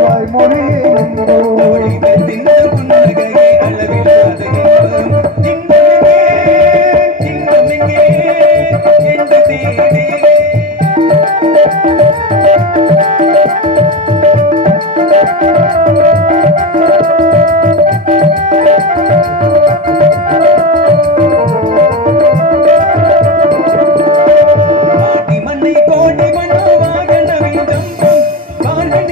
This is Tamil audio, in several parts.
வாய்மொழி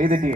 दे देती